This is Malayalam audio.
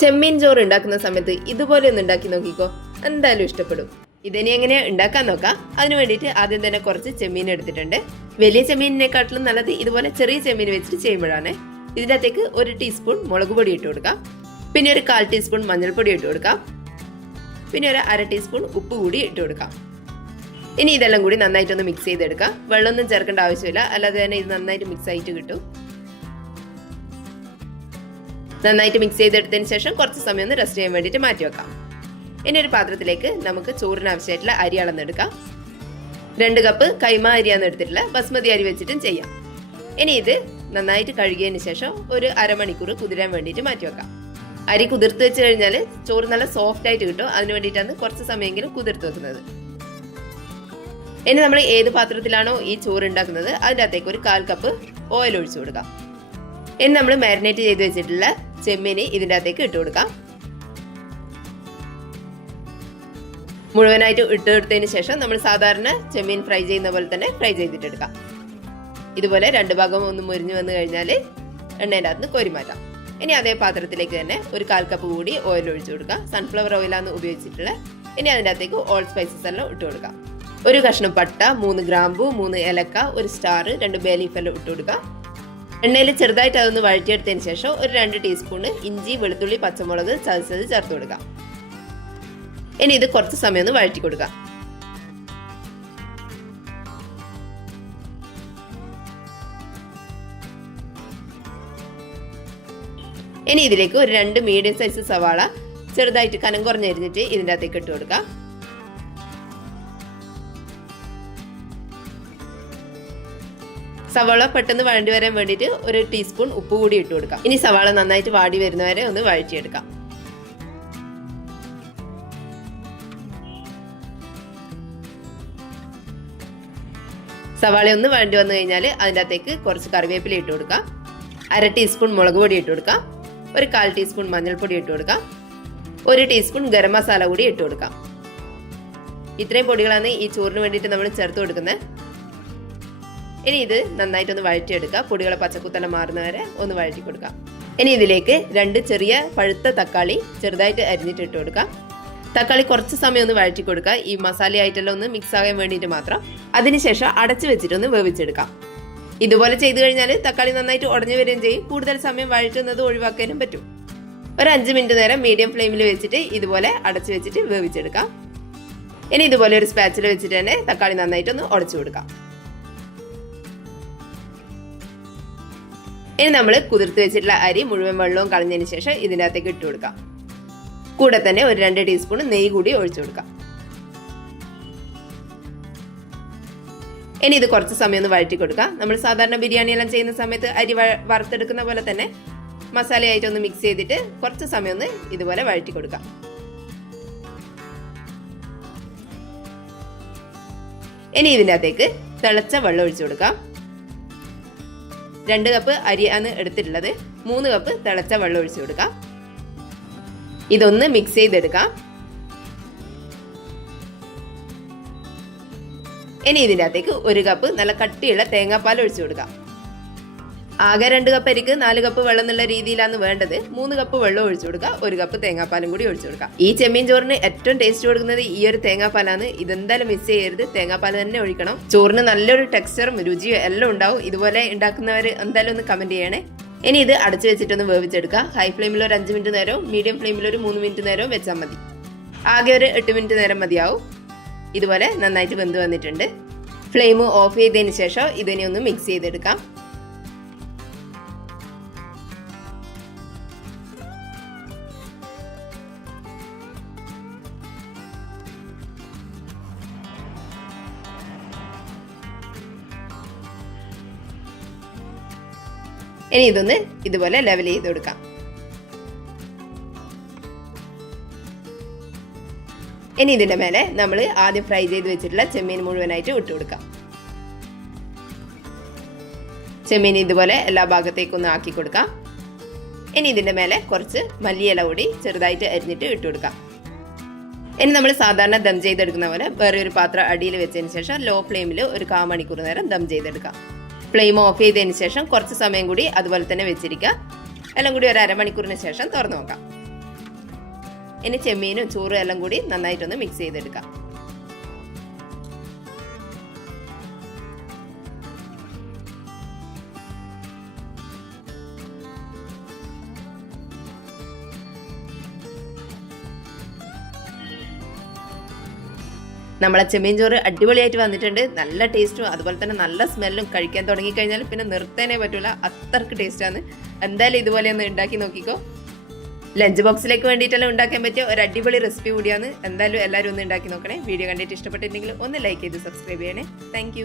ചെമ്മീൻ ചോറ് ഉണ്ടാക്കുന്ന സമയത്ത് ഇതുപോലെ ഒന്ന് ഉണ്ടാക്കി നോക്കിക്കോ, എന്തായാലും ഇഷ്ടപ്പെടും. ഇതിനെ എങ്ങനെ ഉണ്ടാക്കാൻ നോക്കാം. അതിനു വേണ്ടിയിട്ട് ആദ്യം തന്നെ കുറച്ച് ചെമ്മീൻ എടുത്തിട്ടുണ്ട്. വലിയ ചെമ്മീനിനെക്കാട്ടിലും നല്ലത് ഇതുപോലെ ചെറിയ ചെമ്മീൻ വെച്ചിട്ട് ചെയ്യുമ്പോഴാണ്. ഇതിൻ്റെ അകത്തേക്ക് 1 ടീസ്പൂൺ മുളക് പൊടി ഇട്ട് കൊടുക്കാം. പിന്നെ ഒരു 1/4 ടീസ്പൂൺ മഞ്ഞൾപ്പൊടി ഇട്ട് കൊടുക്കാം. പിന്നെ ഒരു 1/2 ടീസ്പൂൺ ഉപ്പ് കൂടി ഇട്ട് കൊടുക്കാം. ഇനി ഇതെല്ലാം കൂടി നന്നായിട്ടൊന്ന് മിക്സ് ചെയ്തെടുക്കാം. വെള്ളമൊന്നും ചേർക്കേണ്ട ആവശ്യമില്ല, അല്ലാതെ തന്നെ ഇത് നന്നായിട്ട് മിക്സ് ആയിട്ട് കിട്ടും. നന്നായിട്ട് മിക്സ് ചെയ്തെടുത്തതിന് ശേഷം കുറച്ച് സമയം ഒന്ന് റെസ്റ്റ് ചെയ്യാൻ വേണ്ടിയിട്ട് മാറ്റി വെക്കാം. ഇനി ഒരു പാത്രത്തിലേക്ക് നമുക്ക് ചോറിന് ആവശ്യമായിട്ടുള്ള അരി അളന്നെടുക്കാം. 2 കപ്പ് കൈമ അരിയാണ് എടുത്തിട്ടുള്ള, ബസ്മതി അരി വെച്ചിട്ടും ചെയ്യാം. ഇനി ഇത് നന്നായിട്ട് കഴുകിയതിന് ശേഷം ഒരു അരമണിക്കൂർ കുതിരാൻ വേണ്ടിയിട്ട് മാറ്റി വെക്കാം. അരി കുതിർത്ത് വെച്ച് കഴിഞ്ഞാൽ ചോറ് നല്ല സോഫ്റ്റ് ആയിട്ട് കിട്ടും. അതിന് വേണ്ടിയിട്ടാണ് കുറച്ച് സമയമെങ്കിലും കുതിർത്ത് വെക്കുന്നത്. ഇനി നമ്മൾ ഏത് പാത്രത്തിലാണോ ഈ ചോറ് ഉണ്ടാക്കുന്നത് അതിൻ്റെ അകത്തേക്ക് ഒരു 1/4 കപ്പ് ഓയിൽ ഒഴിച്ചു കൊടുക്കാം. ഇനി നമ്മൾ മാരിനേറ്റ് ചെയ്ത് വെച്ചിട്ടുള്ള ചെമ്മീൻ ഇതിൻ്റെ അകത്തേക്ക് ഇട്ട് കൊടുക്കാം. മുഴുവനായിട്ട് ഇട്ട് കൊടുത്തതിന് ശേഷം നമ്മൾ സാധാരണ ചെമ്മീൻ ഫ്രൈ ചെയ്യുന്ന പോലെ തന്നെ ഫ്രൈ ചെയ്തിട്ടെടുക്കാം. ഇതുപോലെ 2 ഭാഗം ഒന്ന് മുരിഞ്ഞു വന്നു കഴിഞ്ഞാൽ എണ്ണേൻ്റെ അകത്ത് കോരി മാറ്റാം. ഇനി അതേ പാത്രത്തിലേക്ക് തന്നെ ഒരു 1/4 കപ്പ് കൂടി ഓയിൽ ഒഴിച്ചു കൊടുക്കാം. സൺഫ്ലവർ ഓയിലാണ് ഉപയോഗിച്ചിട്ടുള്ളത്. ഇനി അതിൻ്റെ അകത്തേക്ക് ഓൾ സ്പൈസസ് എല്ലാം ഇട്ട് കൊടുക്കാം. ഒരു കഷ്ണം പട്ട, 3 ഗ്രാമ്പു, 3 ഏലക്ക, ഒരു സ്റ്റാർ, 2 ബേ ലീഫ് എല്ലാം ഇട്ട് കൊടുക്കാം. എണ്ണയിൽ ചെറുതായിട്ട് അതൊന്ന് വഴറ്റിയെടുത്തതിന് ശേഷം ഒരു 2 ടീസ്പൂണ് ഇഞ്ചി, വെളുത്തുള്ളി, പച്ചമുളക് ചതച്ചത് ചേർത്ത് കൊടുക്കാം. ഇനി ഇത് കുറച്ച് സമയം ഒന്ന് വഴറ്റി കൊടുക്കാം. ഇനി ഇതിലേക്ക് ഒരു 2 മീഡിയം സൈസ് സവാള ചെറുതായിട്ട് കനം കുറഞ്ഞരിഞ്ഞിട്ട് ഇതിൻ്റെ അകത്തേക്ക് ഇട്ട് കൊടുക്കാം. സവാള പെട്ടെന്ന് വഴണ്ടി വരാൻ വേണ്ടിയിട്ട് ഒരു ടീസ്പൂൺ ഉപ്പ് കൂടി ഇട്ട് കൊടുക്കാം. ഇനി സവാള നന്നായിട്ട് വാടി വരുന്നവരെ ഒന്ന് വഴറ്റിയെടുക്കാം. സവാള ഒന്ന് വഴണ്ടി വന്നു കഴിഞ്ഞാൽ അതിൻ്റെ അകത്തേക്ക് കുറച്ച് കറിവേപ്പില ഇട്ട് കൊടുക്കാം. 1/2 ടീസ്പൂൺ മുളക് പൊടി ഇട്ട് കൊടുക്കാം. ഒരു 1/4 ടീസ്പൂൺ മഞ്ഞൾപ്പൊടി ഇട്ട് കൊടുക്കാം. 1 ടീസ്പൂൺ ഗരം മസാല കൂടി ഇട്ട് കൊടുക്കാം. ഇത്രയും പൊടികളാണ് ഈ ചോറിന് വേണ്ടിയിട്ട് നമ്മൾ ചേർത്ത് കൊടുക്കുന്നത്. ഇനി ഇത് നന്നായിട്ടൊന്ന് വഴറ്റിയെടുക്കുക. പൊടികളെ പച്ചക്കുത്തന്നെ മാറുന്നവരെ ഒന്ന് വഴറ്റി കൊടുക്കാം. ഇനി ഇതിലേക്ക് 2 ചെറിയ പഴുത്ത തക്കാളി ചെറുതായിട്ട് അരിഞ്ഞിട്ട് ഇട്ട് കൊടുക്കാം. തക്കാളി കുറച്ച് സമയം ഒന്ന് വഴറ്റി കൊടുക്കുക. ഈ മസാലയായിട്ടെല്ലാം ഒന്ന് മിക്സ് ആകാൻ വേണ്ടിയിട്ട് മാത്രം. അതിനുശേഷം അടച്ചു വെച്ചിട്ടൊന്ന് വേവിച്ചെടുക്കാം. ഇതുപോലെ ചെയ്തു കഴിഞ്ഞാൽ തക്കാളി നന്നായിട്ട് ഉടഞ്ഞു വരികയും ചെയ്യും. കൂടുതൽ സമയം വഴറ്റുന്നത് ഒഴിവാക്കാനും പറ്റും. ഒരു 5 മിനിറ്റ് നേരം മീഡിയം ഫ്ലെയിമിൽ വെച്ചിട്ട് ഇതുപോലെ അടച്ചു വെച്ചിട്ട് വേവിച്ചെടുക്കാം. ഇനി ഇതുപോലെ ഒരു സ്പാച്ചിൽ വെച്ചിട്ട് തന്നെ തക്കാളി നന്നായിട്ടൊന്ന് ഉടച്ചു കൊടുക്കാം. ഇനി നമ്മൾ കുതിർത്ത് വെച്ചിട്ടുള്ള അരി മുഴുവൻ വെള്ളവും കളഞ്ഞതിന് ശേഷം ഇതിൻ്റെ അകത്തേക്ക് ഇട്ട് കൊടുക്കാം. കൂടെ തന്നെ ഒരു 2 ടീസ്പൂൺ നെയ്യ് കൂടി ഒഴിച്ചു കൊടുക്കാം. ഇനി ഇത് കുറച്ച് സമയം ഒന്ന് വഴറ്റി കൊടുക്കാം. നമ്മൾ സാധാരണ ബിരിയാണി എല്ലാം ചെയ്യുന്ന സമയത്ത് അരി വറുത്തെടുക്കുന്ന പോലെ തന്നെ മസാലയായിട്ടൊന്ന് മിക്സ് ചെയ്തിട്ട് കുറച്ച് സമയം ഒന്ന് ഇതുപോലെ വഴറ്റി കൊടുക്കാം. ഇനി ഇതിൻ്റെ അകത്തേക്ക് തിളച്ച വെള്ളം ഒഴിച്ചു കൊടുക്കാം. 2 കപ്പ് അരിയാണ് എടുത്തിട്ടുള്ളത്. 3 കപ്പ് തിളച്ച വെള്ളം ഒഴിച്ചു കൊടുക്കാം. ഇതൊന്ന് മിക്സ് ചെയ്തെടുക്കാം. ഇനി ഇതിൻ്റെ അകത്തേക്ക് 1 കപ്പ് നല്ല കട്ടിയുള്ള തേങ്ങാപ്പാൽ ഒഴിച്ചു കൊടുക്കാം. ആകെ 2 കപ്പ് അരിക്ക് 4 കപ്പ് വെള്ളം എന്നുള്ള രീതിയിലാണ് വേണ്ടത്. 3 കപ്പ് വെള്ളം ഒഴിച്ചു കൊടുക്കുക. 1 കപ്പ് തേങ്ങാപ്പാലും കൂടി ഒഴിച്ചു കൊടുക്കാം. ഈ ചെമ്മീൻ ചോറിന് ഏറ്റവും ടേസ്റ്റ് കൊടുക്കുന്നത് ഈ ഒരു തേങ്ങാപ്പാലാണ്. ഇതെന്തായാലും മിസ് ചെയ്യരുത്, തേങ്ങാപ്പാൽ തന്നെ ഒഴിക്കണം. ചോറിന് നല്ലൊരു ടെക്സ്ചറും രുചിയും എല്ലാം ഉണ്ടാവും. ഇതുപോലെ ഉണ്ടാക്കുന്നവർ എന്തായാലും ഒന്ന് കമന്റ് ചെയ്യണേ. ഇനി ഇത് അടച്ചു വെച്ചിട്ടൊന്ന് വേവിച്ചെടുക്കുക. ഹൈ ഫ്ലെയിമിൽ ഒരു 5 മിനിറ്റ് നേരവും മീഡിയം ഫ്ലെയിമിൽ ഒരു 3 മിനിറ്റ് നേരവും വെച്ചാൽ മതി. ആകെ ഒരു 8 മിനിറ്റ് നേരം മതിയാവും. ഇതുപോലെ നന്നായിട്ട് വെന്ത് വന്നിട്ടുണ്ട്. ഫ്ലെയിം ഓഫ് ചെയ്തതിന് ശേഷം ഇതിനെ ഒന്ന് മിക്സ് ചെയ്തെടുക്കാം. ഇനി ഇതൊന്ന് ഇതുപോലെ ലെവൽ ചെയ്ത് കൊടുക്കാം. ഇനി ഇതിന്റെ മേലെ നമ്മൾ ആദ്യം ഫ്രൈ ചെയ്ത് വെച്ചിട്ടുള്ള ചെമ്മീൻ മുഴുവനായിട്ട് ഇട്ട് കൊടുക്കാം. ചെമ്മീൻ ഇതുപോലെ എല്ലാ ഭാഗത്തേക്കൊന്ന് ആക്കി കൊടുക്കാം. ഇനി ഇതിന്റെ മേലെ കുറച്ച് മല്ലിയില കൂടി ചെറുതായിട്ട് അരിഞ്ഞിട്ട് ഇട്ട് കൊടുക്കാം. ഇനി നമ്മൾ സാധാരണ ദം ചെയ്തെടുക്കുന്ന പോലെ വേറെ ഒരു പാത്രം അടിയിൽ വെച്ചതിന് ശേഷം ലോ ഫ്ലെയിമിൽ ഒരു 1/4 മണിക്കൂർ നേരം ദം ചെയ്തെടുക്കാം. ഫ്ലെയിം ഓഫ് ചെയ്തതിന് ശേഷം കുറച്ച് സമയം കൂടി അതുപോലെ തന്നെ വെച്ചിരിക്കുക. എല്ലാം കൂടി ഒരു അരമണിക്കൂറിന് ശേഷം തുറന്നു നോക്കാം. ഇനി ചെമ്മീനും ചോറും എല്ലാം കൂടി നന്നായിട്ടൊന്ന് മിക്സ് ചെയ്തെടുക്കാം. നമ്മളെ ചെമ്മീൻ ചോറ് അടിപൊളിയായിട്ട് വന്നിട്ടുണ്ട്. നല്ല ടേസ്റ്റും അതുപോലെ തന്നെ നല്ല സ്മെല്ലും. കഴിക്കാൻ തുടങ്ങിക്കഴിഞ്ഞാൽ പിന്നെ നിർത്താനേ പറ്റൂല, അത്രക്ക് ടേസ്റ്റാണ്. എന്തായാലും ഇതുപോലെ ഒന്ന് ഉണ്ടാക്കി നോക്കിക്കോ. ലഞ്ച് ബോക്സിലേക്ക് വേണ്ടിയിട്ടെല്ലാം ഉണ്ടാക്കാൻ പറ്റിയ ഒരു അടിപൊളി റെസിപ്പി കൂടിയാണ്. എന്തായാലും എല്ലാവരും ഒന്ന് ഉണ്ടാക്കി നോക്കണേ. വീഡിയോ കണ്ടിട്ട് ഇഷ്ടപ്പെട്ടിട്ടുണ്ടെങ്കിൽ ഒന്ന് ലൈക്ക് ചെയ്ത് സബ്സ്ക്രൈബ് ചെയ്യണേ. താങ്ക്